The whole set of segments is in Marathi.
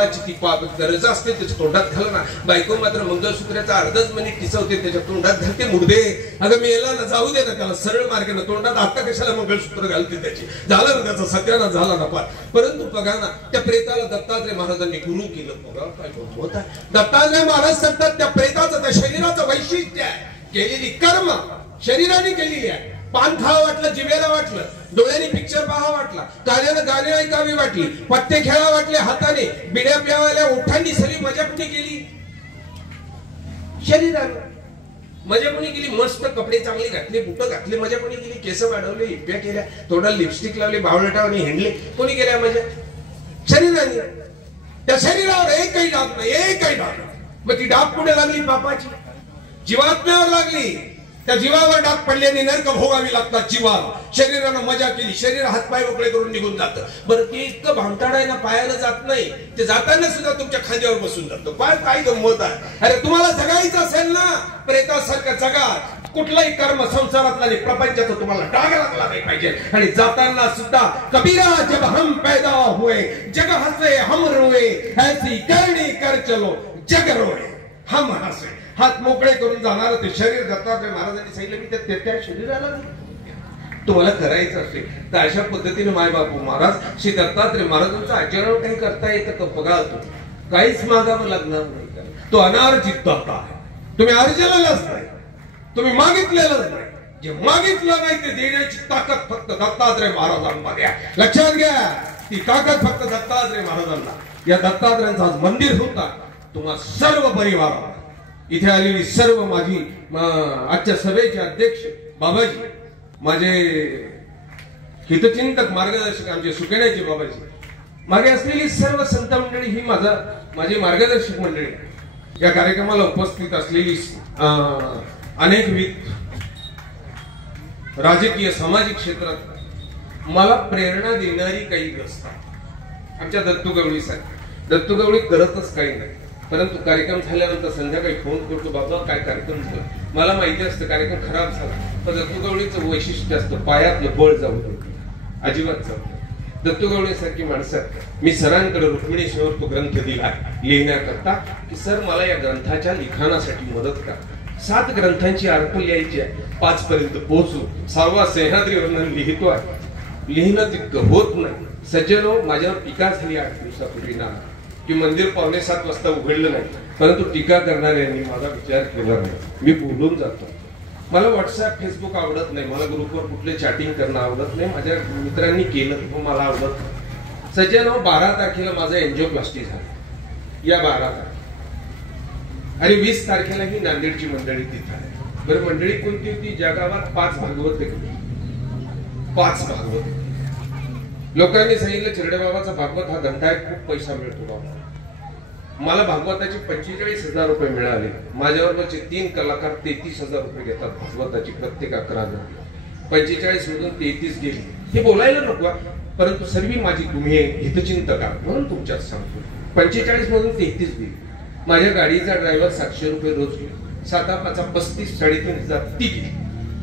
मालाची ती गरज असते त्याच्या तोंडात घाला ना. बायको मात्र मंगळसूत्राचा अर्धच मिनिट टिचवते, त्याच्या तोंडात घालते मुर्दे. अगं मी याला ना जाऊ दे ना, त्याला सरळ मार्गाने तोंडात आता कशाला मंगळसूत्र घालते त्याची. झालं ना त्याचा सत्यानाश झाला ना फार. परंतु बघा ना, त्या प्रेताला दत्तात्रय महाराजांनी गुरु केलं. बघा काय होत आहे. दत्तात्रय महाराज सांगतात त्या प्रेताचं त्या शरीराचं वैशिष्ट्य आहे, केलेली कर्म शरीराने केलेली आहे. पान खावं वाटलं, जिभेला वाटलं, डोळ्याने पिक्चर पाहावं वाटलं, कानानं गाणे ऐकावी वाटली, पत्ते खेळा वाटले, हाताने बिड्या प्यावाल्या ओठांनी सगळी मजा कुणी केली, शरीरानं मजा कोणी केली. मस्त कपडे चांगले घातले, बुट घातले, मजा कोणी केली. केस वाढवले, इप्या केल्या, तोंडाला लिपस्टिक लावली, बावळटावाने हिंडले, कोणी केल्या मजा? शरीराने. त्या शरीरावर एकही डाग नाही, एकही डाग नाही. मग ती डाग कुठे लागली? पापाची जीवात्म्यावर लागली. त्या जीवावर डाग पडल्याने नरक भोगावी लागतात. जीवाला शरीरानं मजा केली, शरीर हातपाय मोकळे करून निघून जातं. बरं ते इतकं भामटाड आहे ना, पायाला जात नाही, ते जाताना सुद्धा तुमच्या खांद्यावर बसून जातो. काय गंमत आहे. अरे तुम्हाला जगायचं असेल ना, प्रेतासारखं जगा. कुठलाही कर्म संसारातला नाही, प्रपंचाचा तुम्हाला डाग लागला नाही पाहिजे. आणि जाताना सुद्धा कबीरा जब हम पैदा हुए जग हसे हम रोए, ऐसी करणी कर चलो जग रोए हम हसे. हात मोकळे करून जाणार ते शरीर दत्तात्रय महाराजांनी सांगितलं की त्या शरीराला तुम्हाला करायचं असेल तर अशा पद्धतीने माय बापू महाराज श्री दत्तात्रय महाराजांचं आचरण काही करता येतं का? बघा तुम्ही काहीच मागावं लागणार नाही. तो अनार्जित दाता आहे. तुम्ही अर्जलेलाच नाही, तुम्ही मागितलेलंच नाही. जे मागितलं नाही ते देण्याची ताकद फक्त दत्तात्रय महाराजांमध्ये आहे. लक्षात घ्या, ती ताकद फक्त दत्तात्रय महाराजांना. या दत्तात्रयांचं आज मंदिर होता. तुम्हा सर्व परिवार इथे आलेली सर्व माझी आजच्या सभेचे अध्यक्ष बाबाजी, माझे हितचिंतक मार्गदर्शक आमचे सुकेण्याचे बाबाजी, मागे असलेली सर्व संत मंडळी ही माझी मार्गदर्शक मंडळी, या कार्यक्रमाला उपस्थित असलेली अनेकविध राजकीय सामाजिक क्षेत्रात मला प्रेरणा देणारी काही असतात. आमच्या दत्तू गवळी साहेब, दत्तू गवळी करतच काही नाही, परंतु कार्यक्रम झाल्यानंतर संध्याकाळी फोन करतो, बाबा काय कार्यक्रम झाला. मला माहिती असतं कार्यक्रम खराब झाला, पण दत्तू गवळीचं वैशिष्ट्य असतं पायातलं बळ जाऊ अजिबात जाऊ. दत्तू गवळी सारखी माणसं, मी सरांकडे रुक्मिणीश्वर तो ग्रंथ दिला लिहिण्याकरता की सर मला या ग्रंथाच्या लिखाणासाठी मदत करा. 7 ग्रंथांची अर्थ लिहायची आहे, 5 पर्यंत पोहोचू. 6वा सह्याद्री वर्णन लिहितो आहे, लिहिणं तितकं होत नाही. सज्जनो, माझ्यावर टीका झाली 8 दिवसापूर्वी ना की मंदिर 6:45 वाजता उघडलं नाही, परंतु टीका करणाऱ्यांनी माझा विचार केला नाही. मी बोलून जातो. मला व्हॉट्सअप फेसबुक आवडत नाही, मला ग्रुपवर कुठले चॅटिंग करणं आवडत नाही. माझ्या मित्रांनी केलं पण मला आवडत नाही. सज्जनो, 12 तारखेला माझं एन्जिओप्लास्टी झालं, या 12 तारखेला. आणि 20 तारखेला ही नांदेडची मंडळी तिथं आहे. बरं, मंडळी कोणती होती? ज्या गावात 5 भागवत, 5 भागवत. लोकांनी सांगितलं चिरडे बाबाचा भागवत हा घंटा आहे, खूप पैसा मिळतो बाबा. मला भागवताचे 45,000 रुपये मिळाले. माझ्याबरोबरचे 3 कलाकार 33,000 रुपये घेतात भागवताची प्रत्येक 11 जण. 45 मधून 33 गेली. हे बोलायला नको, परंतु सर्व माझी तुम्ही हितचिंतक आहात म्हणून तुमच्यात सांगतो. 45 मधून 33 गेली. माझ्या गाडीचा ड्रायव्हर 700 रुपये रोज गेला. 7-5 35, 3,500 ती गेली.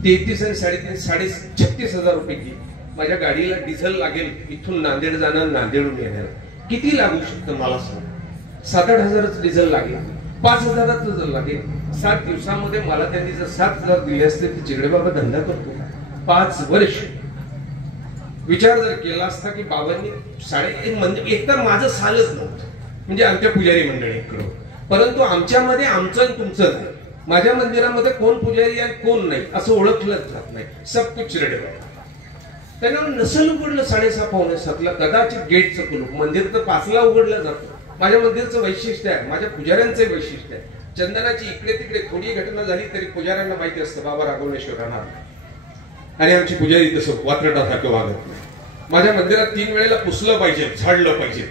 33 आणि 3.5 36,000 रुपये गेली. माझ्या गाडीला डिझेल लागेल, इथून नांदेड जाणार, नांदेडून येणार, किती लागू शकतं मला सांग? 7-8 हजारच डिझेल लागेल, 5,000च डिझेल लागेल. 7 दिवसामध्ये मला त्यांनी जर 7,000 दिले असते तर चिरडे बाबा धंदा करतो 5 वर्ष. विचार जर केला असता की बाबांनी 1.5 म्हणजे एकतर माझं सालच नव्हतं, म्हणजे आमच्या पुजारी मंडळीकडं, परंतु आमच्यामध्ये आमचं आणि तुमचं नाही. माझ्या मंदिरामध्ये कोण पुजारी आहे कोण नाही असं ओळखलंच जात नाही. सब कुछ चिरडे बाबा. त्यांना नसेल उघडलं 6:30-7:45 कदाचित गेटचं कुलूप. मंदिर तर 5ला उघडलं जातं. माझ्या मंदिरचं वैशिष्ट्य आहे, माझ्या पुजाऱ्यांचं वैशिष्ट्य आहे. चंदनाची इकडे तिकडे थोडी घटना झाली तरी पुजाऱ्यांना माहिती असतं बाबा राघवनेश्वर राहणार, आणि आमची पुजारी तसं वात्रटासारखं वागत नाही. माझ्या मंदिरात 3 वेळेला पुसलं पाहिजे, झाडलं पाहिजे.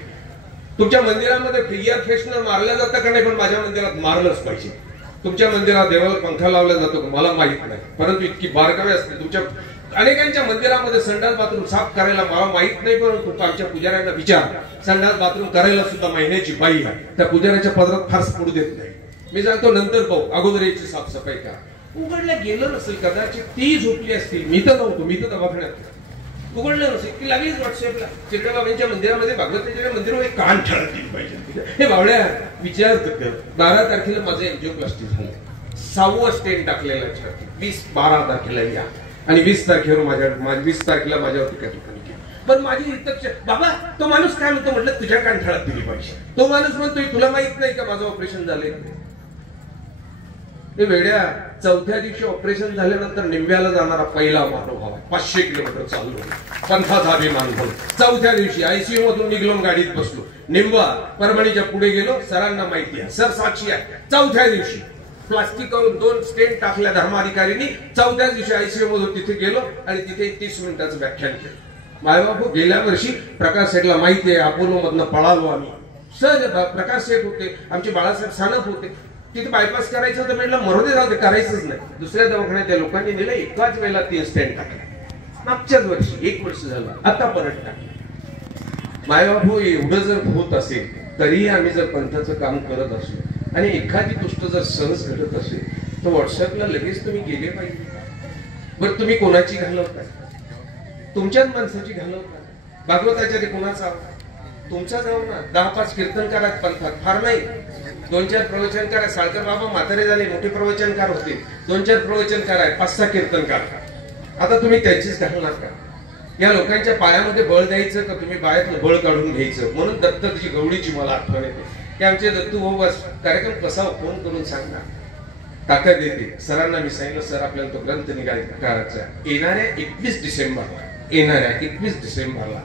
तुमच्या मंदिरामध्ये एअर फ्रेशनर मारलं जातं का नाही, पण माझ्या मंदिरात मारलंच पाहिजे. तुमच्या मंदिरात देवाला पंखा लावला जातो का मला माहित नाही, परंतु इतकी बारकावे असते. तुमच्या अनेकांच्या मंदिरामध्ये संडास बाथरूम साफ करायला मला माहित नाही, परंतु आमच्या पुजाऱ्यांना विचार, संडास बाथरूम करायला सुद्धा महिन्याची बाई आहे. त्या पुजाऱ्याच्या पदरात फारस पडू देत नाही. मी सांगतो नंतर पाहू, अगोदर याची साफसफाई करा. उघडल्या गेलं नसेल, कदाचित ती झोपली असतील, मी तर नव्हतो, मी तर दवाखान्यात. उघडलं नसेल की लागलीच व्हॉट्सअपला चिकडे बाबांच्या मंदिरामध्ये भागवताच्या मंदिरावर एक कान ठळकली पाहिजे. हे बावड्या विचार कर, 12 तारखेला माझं एन्जिओप्लास्टी झालं, 6वं स्टेन टाकलेलं छाती, 12 तारखेला या आणि 20 तारखेवर 20 तारखेला माझ्यावरती काही ठिकाणी केलं. पण माझी इथं बाबा तो माणूस काय म्हणतो म्हटलं तुझ्या कान ठळक दिली पाहिजे. तो माणूस म्हणतोय तुला माहित नाही का माझं ऑपरेशन झालंय. हे वेड्या, 4थ्या दिवशी ऑपरेशन झाल्यानंतर निंब्याला जाणारा पहिला मानव हवा, 500 किलोमीटर चाललो, पंथाचा अभिमान झाला. 4थ्या दिवशी आयसीयू मधून निघलो, गाडीत बसलो, निंबा परभणीच्या पुढे गेलो, सरांना माहिती आहे, सर साक्षी आहे. 4थ्या दिवशी प्लास्टिकवरून 2 स्टेन टाकल्या धर्माधिकारींनी. 4थ्या दिवशी आयसीयू मधून तिथे गेलो आणि तिथे 30 मिनिटाचं व्याख्यान केलं. मायबापू गेल्या वर्षी प्रकाश सेठला माहिती आहे, अपोलो मधनं पळालो आम्ही. सर प्रकाश सेठ होते, आमचे बाळासाहेब सानप होते. तिथे बायपास करायचं होतं, म्हटलं मरोदे जाऊ दे, करायचंच नाही. दुसऱ्या दवाखान्यात त्या लोकांनी दिलं, एकाच वेळेला 3 स्टँड टाकले. मागच्याच वर्षी 1 वर्ष झालं, आता परत टाकले. मायबापू एवढं जर होत असेल तरीही आम्ही जर पंथाचं काम करत असलो आणि एखादी गोष्ट जर सहज घडत असेल तर व्हॉट्सअपला लगेच तुम्ही गेले पाहिजे. बरं तुम्ही कोणाची घालवताय? तुमच्याच माणसाची घालवताय. भागवताच्या ते कोणाचा? तुमचा जाऊ ना. 10-5 कीर्तनकार आहेत पंथात, फार नाही. 2-4 प्रवचनकार आहेत. साळकर बाबा म्हातारे झाले, मोठे प्रवचनकार होते. 2-4 प्रवचनकार आहेत, 5-6 कीर्तनकार. आता तुम्ही त्याचीच घालणार का? या लोकांच्या पायामध्ये बळ द्यायचं का तुम्ही बायातलं बळ काढून घ्यायचं? म्हणून दत्तजी गवळीची मला आठवण येते की आमचे दत्तू भाऊ कार्यक्रम कसा फोन करून सांगणार, ताकद येते. सरांना मी सांगितलं, सर आपल्याला तो ग्रंथ निघायचा येणाऱ्या 21 डिसेंबरला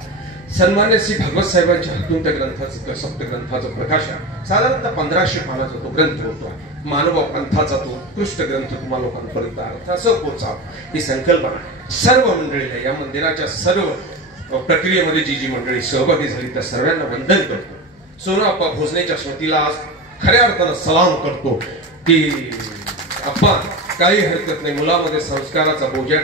सन्मान्य श्री भागवत साहेबांच्या हातून त्या ग्रंथाचं सप्तग्रंथाचं प्रकाशन, साधारणतः 1500 पानाचा तो ग्रंथ होतो. मानव पंथाचा तो उत्कृष्ट ग्रंथ तुम्हा लोकांपर्यंत अर्थासह पोहोचावा ही संकल्पना सर्व मंडळीला, या मंदिराच्या सर्व प्रक्रियेमध्ये जी मंडळी सहभागी झाली त्या सर्वांना वंदन करतो. सोनू आप्पा भोसलेच्या स्मृतीला आज खऱ्या अर्थानं सलाम करतो की आप्पा काही हरकत नाही, मुलामध्ये संस्काराचा बोजा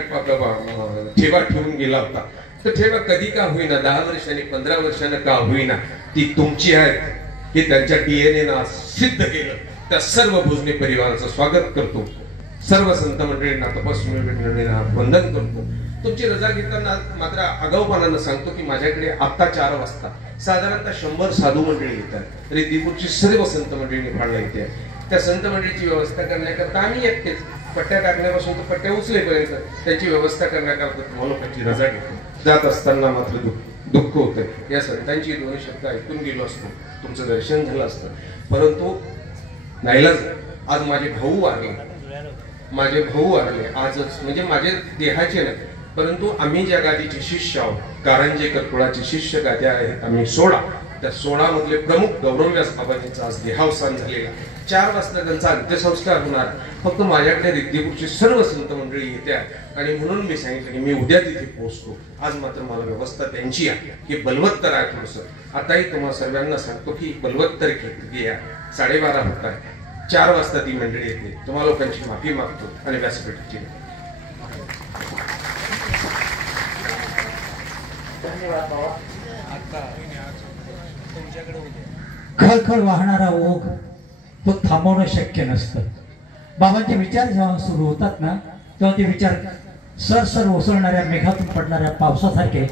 ठेवा ठेवून गेला होता, तर ठेवा कधी का होईना, 10 वर्षांनी 15 वर्षांनी का होईना ती तुमची आहे हे त्यांच्या DNA ना सिद्ध केलं. त्या सर्व भोजने परिवाराचं स्वागत करतो. सर्व संत मंडळींना, तपस्वी मंडळींना वंदन करतो. तुमची रजा घेताना मात्र आगाऊपणानं सांगतो की माझ्याकडे आता 4 वाजता साधारणतः 100 साधू मंडळी येतात. रिद्दीपूरची सर्व संत मंडळींनी फाळला येते. त्या संत मंडळीची व्यवस्था करण्याकरता आम्ही एकटेच पट्ट्या टाकण्यापासून तर पट्ट्या उचलेपर्यंत त्याची व्यवस्था करण्याकरता तुम्हाला लोकांची रजा घेतो. जात असताना मात्र दुःख होतं. या संतांची 2 शब्द ऐकून गेलो असतो, तुमचं दर्शन झालं असतं, परंतु नाईलाज आज माझे भाऊ वारले आजच. म्हणजे माझे देहाचे नाही, परंतु आम्ही ज्या गादीचे शिष्य आहोत, कारंजेकर कुळाचे शिष्य गाद्या आहेत आम्ही 16, त्या 16 मधले प्रमुख गौरवव्यास बाबाजींचा आज देहावसान झालेला. 4 वाजता त्यांचा अंत्यसंस्कार होणार. फक्त माझ्याकडे रिद्दीपूरची सर्व संत मंडळी येत्या आणि म्हणून मी सांगितलं की मी उद्या तिथे पोहोचतो. आज मात्र मला व्यवस्था त्यांची आहे, हे बलवत्तर आहे थोडस. आताही तुम्हाला सर्वांना सांगतो की बलवत्तर घ्या. 12:30 होत आहे, 4 वाजता ती मंडळी येते. तुम्हाला लोकांची माफी मागतो आणि व्यासपीठाची खळखळ वाहणारा ओघ तो थांबवणं शक्य नसतं. बाबांचे विचार जेव्हा सुरू होतात ना, तेव्हा ते विचार सर ओसळणाऱ्या मेघातून पडणाऱ्या पावसासारखे